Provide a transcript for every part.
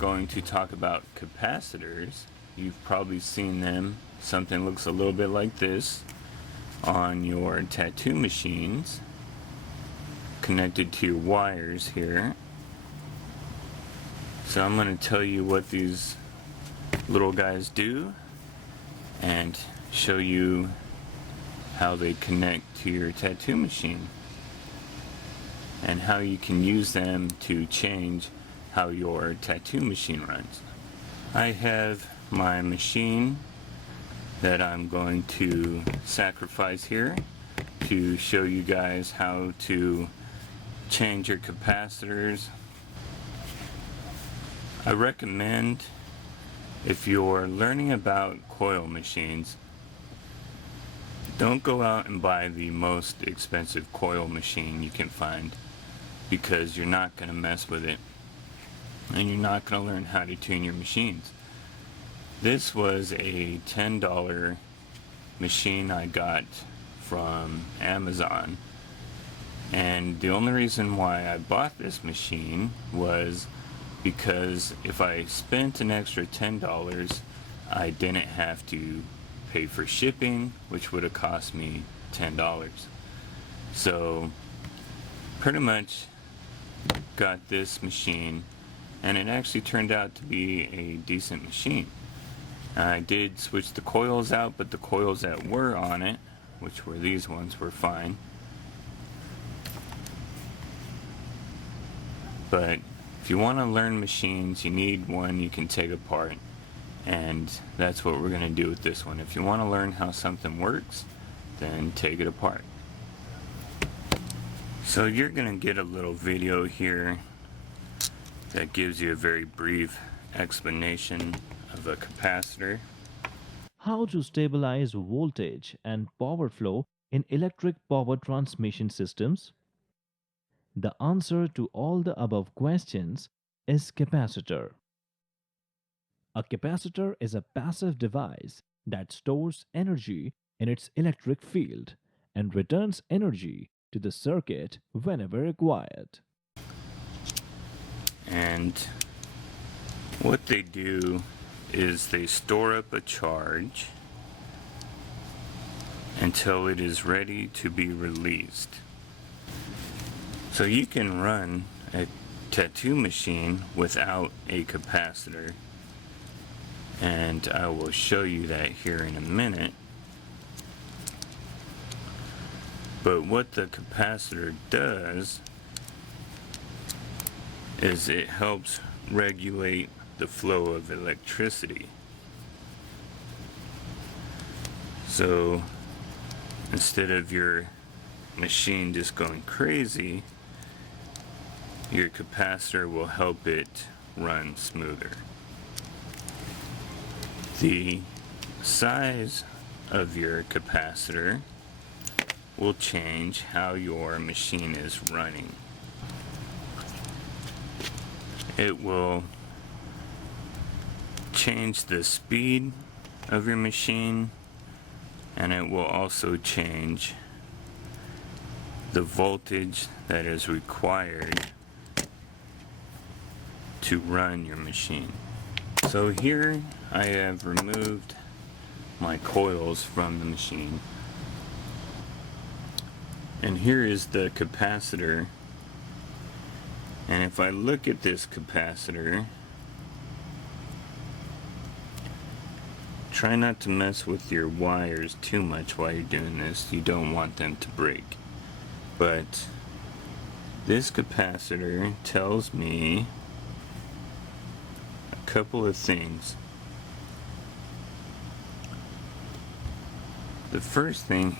going to talk about capacitors. You've probably seen them. Something looks a little bit like this on your tattoo machines, connected to your wires here. So I'm going to tell you what these little guys do and show you how they connect to your tattoo machine and how you can use them to change how your tattoo machine runs. I have my machine that I'm going to sacrifice here to show you guys how to change your capacitors. I recommend, if you're learning about coil machines, don't go out and buy the most expensive coil machine you can find, because you're not going to mess with it and you're not going to learn how to tune your machines. This was a $10 machine I got from Amazon, and the only reason why I bought this machine was because if I spent an extra $10, I didn't have to pay for shipping, which would have cost me $10. So pretty much got this machine, and it actually turned out to be a decent machine. I did switch the coils out, but the coils that were on it, which were these ones, were fine. But if you want to learn machines, you need one you can take apart, and that's what we're going to do with this one. If you want to learn how something works, then take it apart. So you're going to get a little video here that gives you a very brief explanation of a capacitor. How to stabilize voltage and power flow in electric power transmission systems? The answer to all the above questions is capacitor. A capacitor is a passive device that stores energy in its electric field and returns energy to the circuit whenever required. And what they do is they store up a charge until it is ready to be released. So you can run a tattoo machine without a capacitor, and I will show you that here in a minute. But what the capacitor does is it helps regulate the flow of electricity. So instead of your machine just going crazy, your capacitor will help it run smoother. The size of your capacitor will change how your machine is running. It will change the speed of your machine, and it will also change the voltage that is required to run your machine. So here I have removed my coils from the machine, and here is the capacitor. And if I look at this capacitor, try not to mess with your wires too much while you're doing this. You don't want them to break. But this capacitor tells me a couple of things. The first thing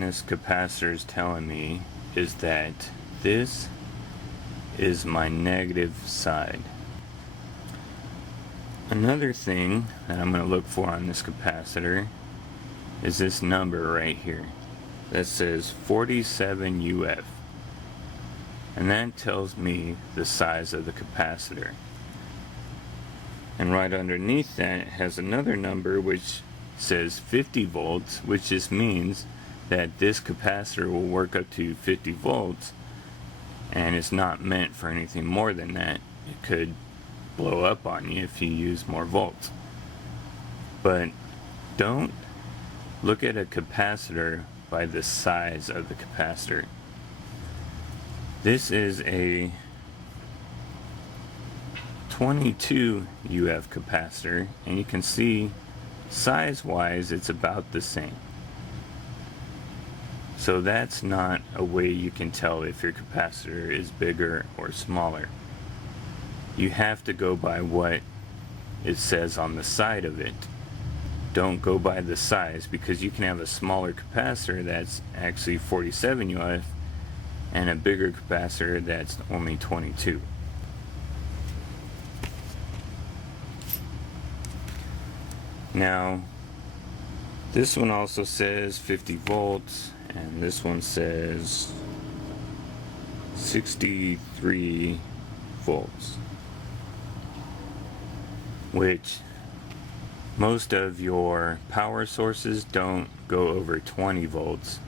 this capacitor is telling me is that this is my negative side. Another thing that I'm going to look for on this capacitor is this number right here that says 47 UF, and that tells me the size of the capacitor. And right underneath that it has another number which says 50 volts, which just means that this capacitor will work up to 50 volts and it's not meant for anything more than that. It could blow up on you if you use more volts. But don't look at a capacitor by the size of the capacitor. This is a 22 UF capacitor, and you can see size wise it's about the same. So that's not a way you can tell if your capacitor is bigger or smaller. You have to go by what it says on the side of it. Don't go by the size, because you can have a smaller capacitor that's actually 47 UF and a bigger capacitor that's only 22. Now, this one also says 50 volts, and this one says 63 volts, which most of your power sources don't go over 20 volts.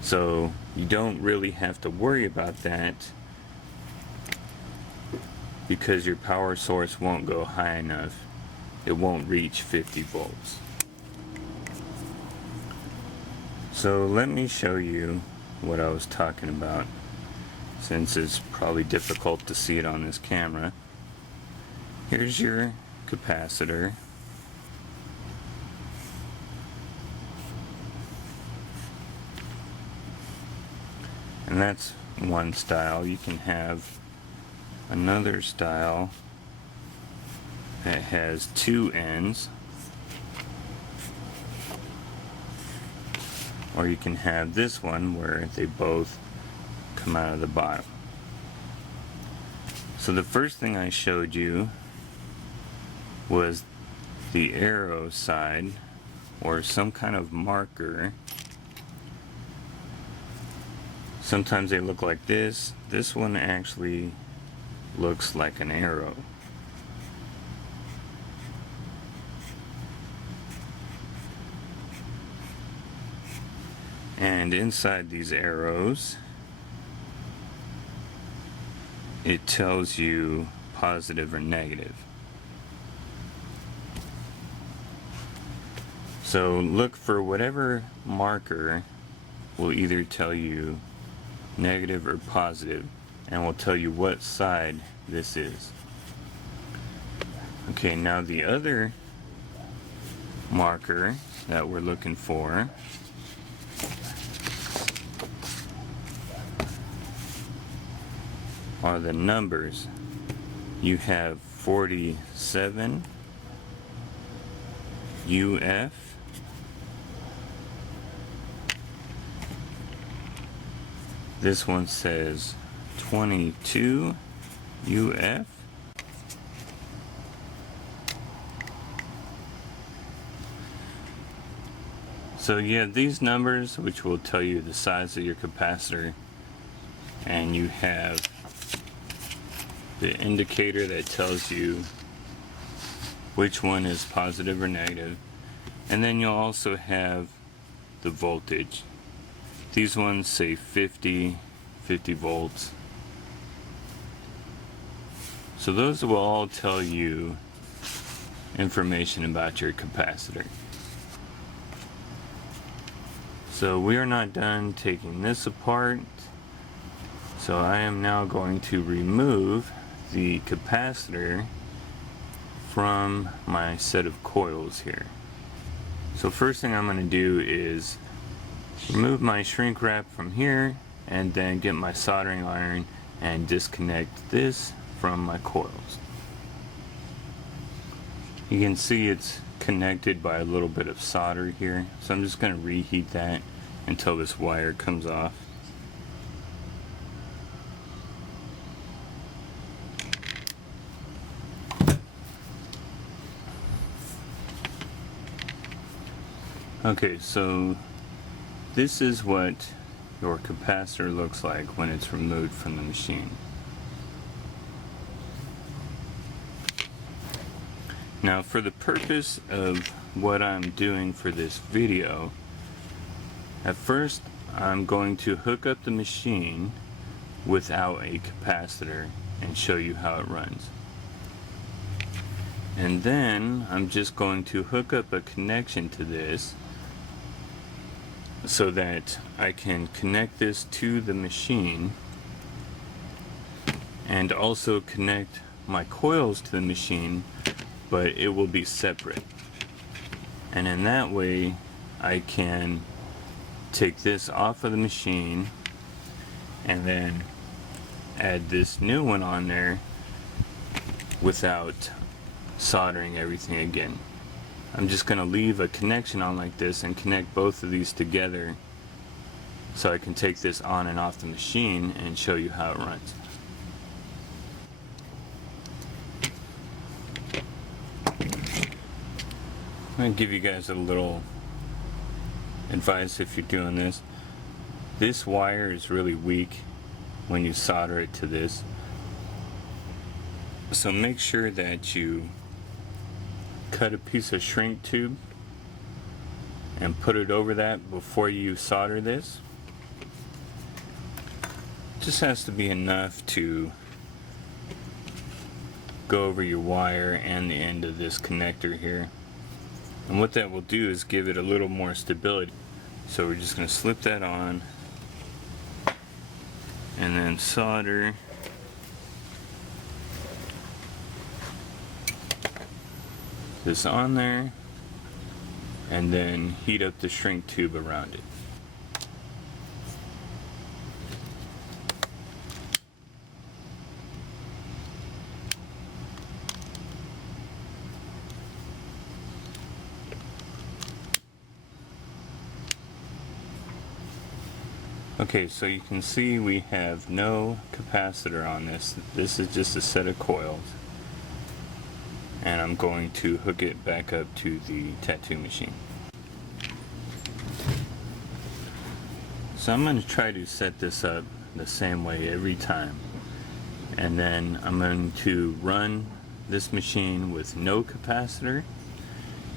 So you don't really have to worry about that, because your power source won't go high enough. It won't reach 50 volts. So let me show you what I was talking about, since it's probably difficult to see it on this camera. Here's your capacitor. And that's one style. You can have another style that has two ends, or you can have this one where they both come out of the bottom. So the first thing I showed you was the arrow side, or some kind of marker. Sometimes they look like this. This one actually looks like an arrow. And inside these arrows, it tells you positive or negative. So look for whatever marker will either tell you negative or positive, and will tell you what side this is. Okay, now the other marker that we're looking for are the numbers. You have 47 UF, this one says 22 UF, so you have these numbers which will tell you the size of your capacitor, and you have the indicator that tells you which one is positive or negative, and then you'll also have the voltage. These ones say 50 volts. So those will all tell you information about your capacitor. So we are not done taking this apart. So I am now going to remove the capacitor from my set of coils here. So first thing I'm going to do is remove my shrink wrap from here, and then get my soldering iron and disconnect this from my coils. You can see it's connected by a little bit of solder here, so I'm just going to reheat that until this wire comes off. Okay, so this is what your capacitor looks like when it's removed from the machine. Now, for the purpose of what I'm doing for this video, at first I'm going to hook up the machine without a capacitor and show you how it runs. And then I'm just going to hook up a connection to this so that I can connect this to the machine and also connect my coils to the machine, but it will be separate. And in that way I can take this off of the machine and then add this new one on there without soldering everything again. I'm just going to leave a connection on like this and connect both of these together so I can take this on and off the machine and show you how it runs. I'm going to give you guys a little advice if you're doing this. This wire is really weak when you solder it to this, so make sure that you cut a piece of shrink tube and put it over that before you solder this. Just has to be enough to go over your wire and the end of this connector here, and what that will do is give it a little more stability. So we're just going to slip that on and then solder this on there and then heat up the shrink tube around it. Okay, so you can see we have no capacitor on this. This is just a set of coils. And I'm going to hook it back up to the tattoo machine. So I'm going to try to set this up the same way every time. And then I'm going to run this machine with no capacitor.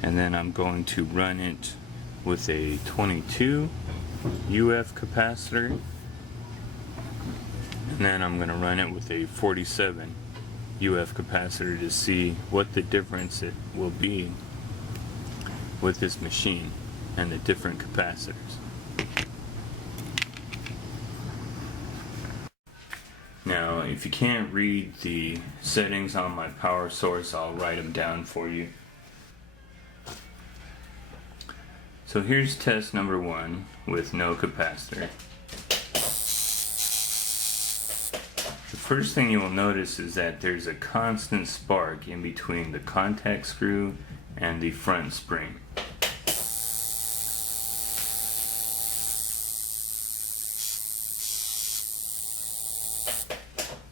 And then I'm going to run it with a 22 UF capacitor, and then I'm going to run it with a 47 UF capacitor to see what the difference it will be with this machine and the different capacitors. Now, if you can't read the settings on my power source, I'll write them down for you. So here's test number 1 with no capacitor. The first thing you will notice is that there's a constant spark in between the contact screw and the front spring.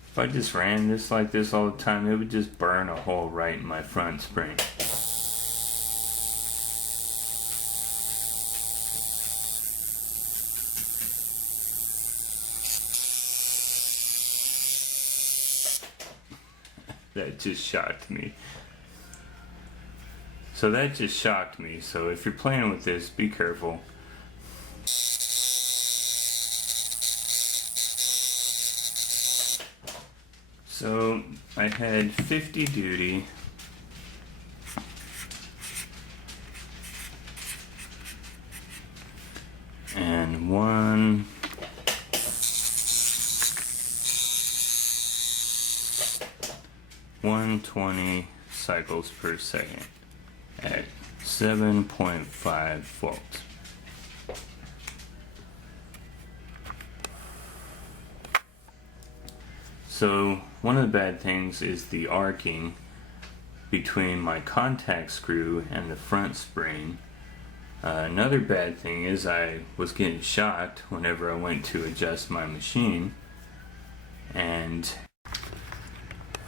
If I just ran this like this all the time, it would just burn a hole right in my front spring. That just shocked me. So if you're playing with this, be careful. So I had 50 duty and 120 cycles per second at 7.5 volts. So one of the bad things is the arcing between my contact screw and the front spring. Another bad thing is I was getting shocked whenever I went to adjust my machine. And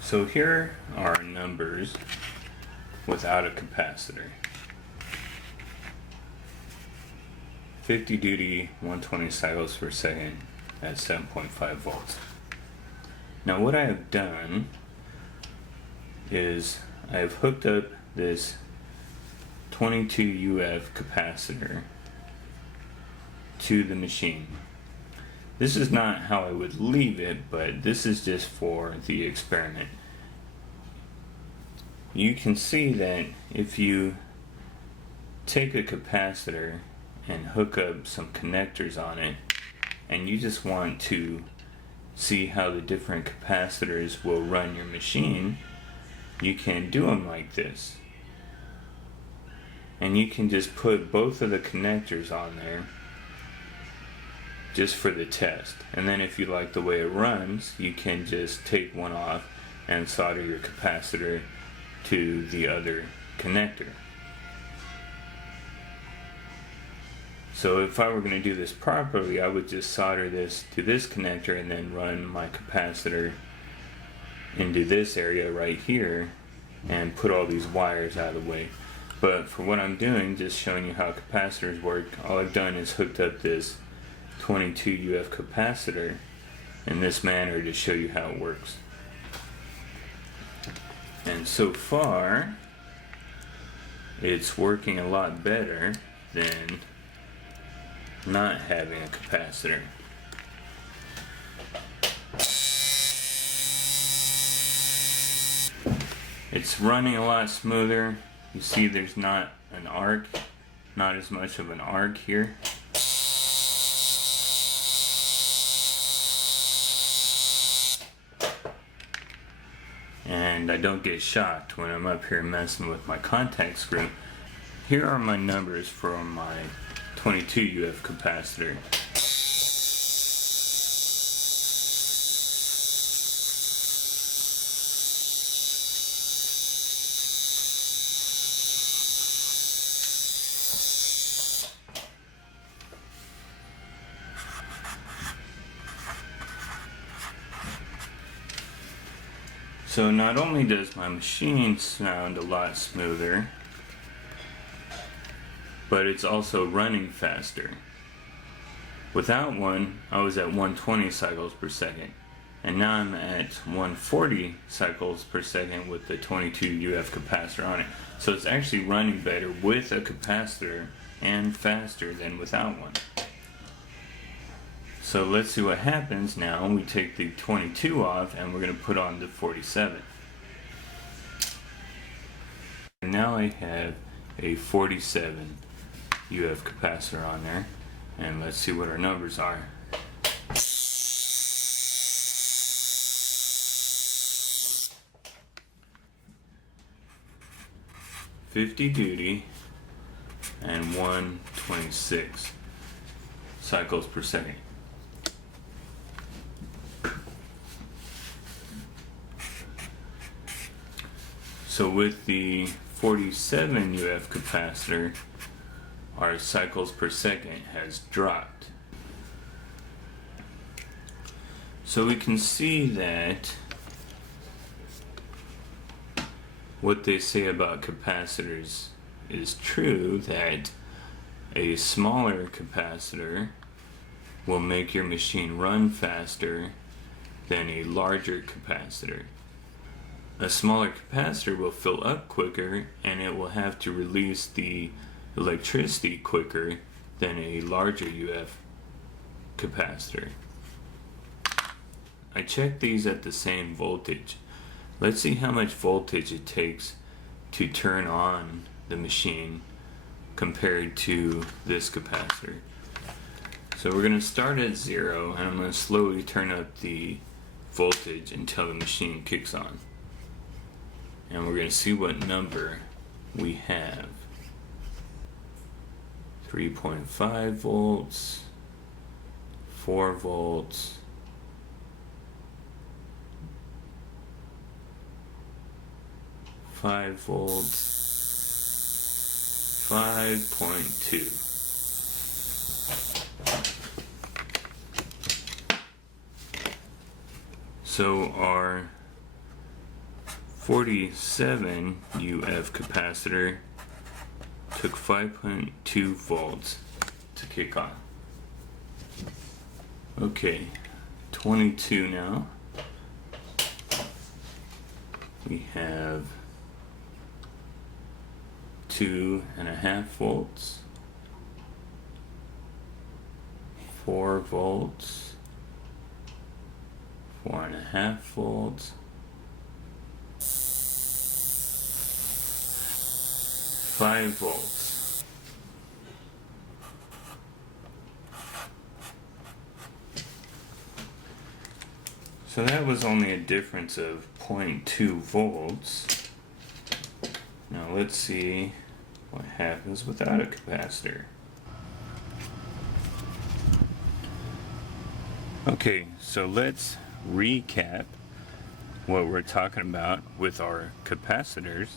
so here are numbers without a capacitor. 50 duty, 120 cycles per second at 7.5 volts. Now what I have done is I've hooked up this 22 UF capacitor to the machine. This is not how I would leave it, but this is just for the experiment. You can see that if you take a capacitor and hook up some connectors on it, and you just want to see how the different capacitors will run your machine, you can do them like this. And you can just put both of the connectors on there just for the test. And then if you like the way it runs, you can just take one off and solder your capacitor to the other connector. So if I were going to do this properly, I would just solder this to this connector and then run my capacitor into this area right here and put all these wires out of the way. But for what I'm doing, just showing you how capacitors work, all I've done is hooked up this 22 UF capacitor in this manner to show you how it works. And so far, it's working a lot better than not having a capacitor. It's running a lot smoother. You see there's not an arc, not as much of an arc here. And I don't get shocked when I'm up here messing with my contact screw. Here are my numbers for my 22 UF capacitor. So not only does my machine sound a lot smoother, but it's also running faster. Without one, I was at 120 cycles per second, and now I'm at 140 cycles per second with the 22 UF capacitor on it. So it's actually running better with a capacitor and faster than without one. So let's see what happens now. We take the 22 off and we're going to put on the 47. And now I have a 47 UF capacitor on there, and let's see what our numbers are. $50 duty and 126 cycles per second. So with the 47 UF capacitor, our cycles per second has dropped. So we can see that what they say about capacitors is true, that a smaller capacitor will make your machine run faster than a larger capacitor. A smaller capacitor will fill up quicker and it will have to release the electricity quicker than a larger UF capacitor. I checked these at the same voltage. Let's see how much voltage it takes to turn on the machine compared to this capacitor. So we're going to start at 0 and I'm going to slowly turn up the voltage until the machine kicks on. And we're going to see what number we have. 3.5 volts, 4 volts, 5 volts, 5.2. So our 47 UF capacitor took 5.2 volts to kick on. Okay, 22 now. We have 2.5 volts, 4 volts, 4.5 volts, 5 volts. So that was only a difference of 0.2 volts. Now let's see what happens without a capacitor. Okay, so let's recap what we're talking about with our capacitors.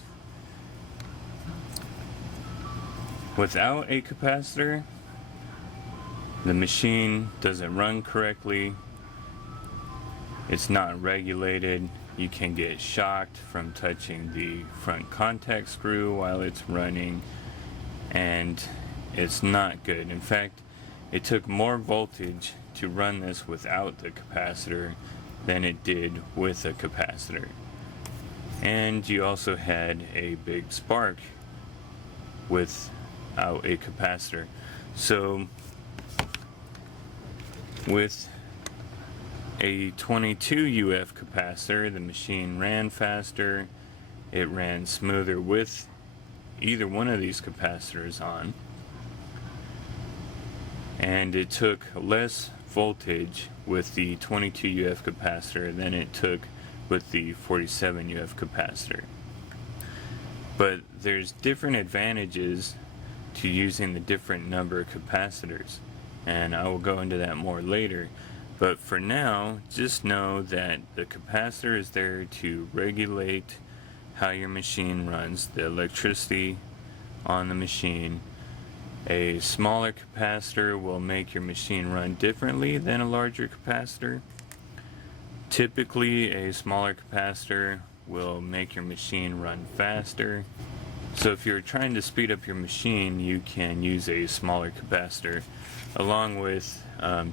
Without a capacitor, the machine doesn't run correctly, it's not regulated, you can get shocked from touching the front contact screw while it's running, and it's not good. In fact, it took more voltage to run this without the capacitor than it did with a capacitor. And you also had a big spark without a capacitor. So with a 22 UF capacitor, the machine ran faster, it ran smoother with either one of these capacitors on, and it took less voltage with the 22 UF capacitor than it took with the 47 UF capacitor. But there's different advantages to using the different number of capacitors, and I will go into that more later. But for now, just know that the capacitor is there to regulate how your machine runs, the electricity on the machine. A smaller capacitor will make your machine run differently than a larger capacitor. Typically, a smaller capacitor will make your machine run faster. So if you're trying to speed up your machine, you can use a smaller capacitor along with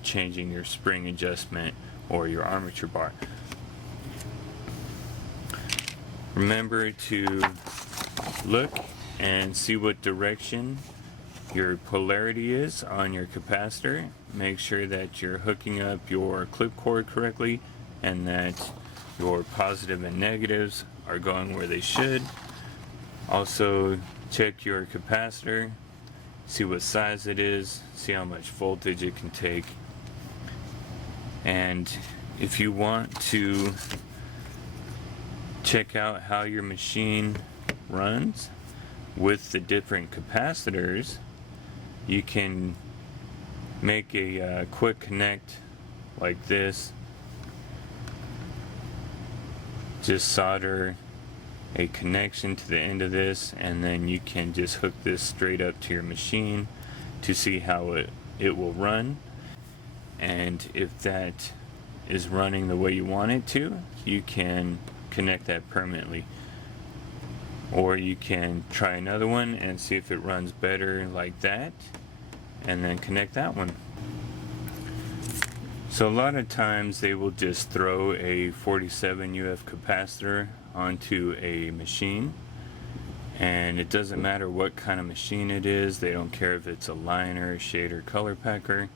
changing your spring adjustment or your armature bar. Remember to look and see what direction your polarity is on your capacitor. Make sure that you're hooking up your clip cord correctly and that your positive and negatives are going where they should. Also check your capacitor, see what size it is, see how much voltage it can take. And if you want to check out how your machine runs with the different capacitors, you can make a quick connect like this. Just solder a connection to the end of this, and then you can just hook this straight up to your machine to see how it will run. And if that is running the way you want it to, you can connect that permanently. Or you can try another one and see if it runs better like that, and then connect that one. So a lot of times they will just throw a 47 UF capacitor onto a machine, and it doesn't matter what kind of machine it is. They don't care if it's a liner, shader, color packer.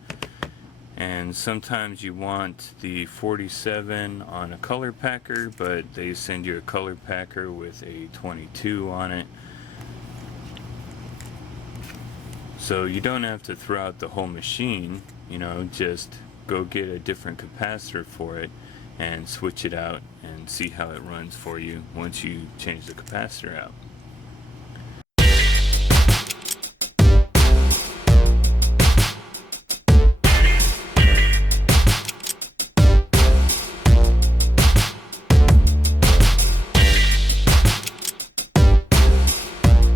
And sometimes you want the 47 on a color packer, but they send you a color packer with a 22 on it. So you don't have to throw out the whole machine, just go get a different capacitor for it and switch it out and see how it runs for you once you change the capacitor out.